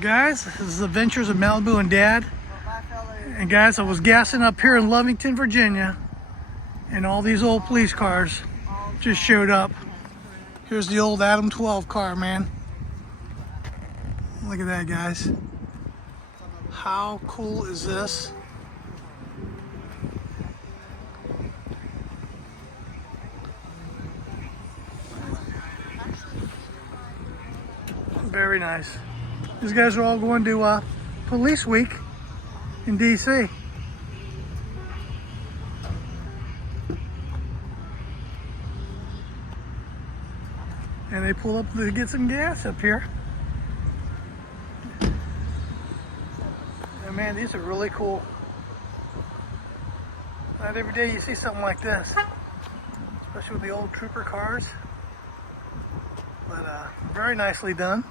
Guys, this is the Adventures of Malibu and Dad. And guys, I was gassing up here in Lovington, Virginia, and all these old police cars just showed up. Here's the old Adam-12 car, man. Look at that, guys. How cool is this? Very nice. These guys are all going to Police Week in DC. And they pull up to get some gas up here. And man, these are really cool. Not every day you see something like this, especially with the old trooper cars. But very nicely done.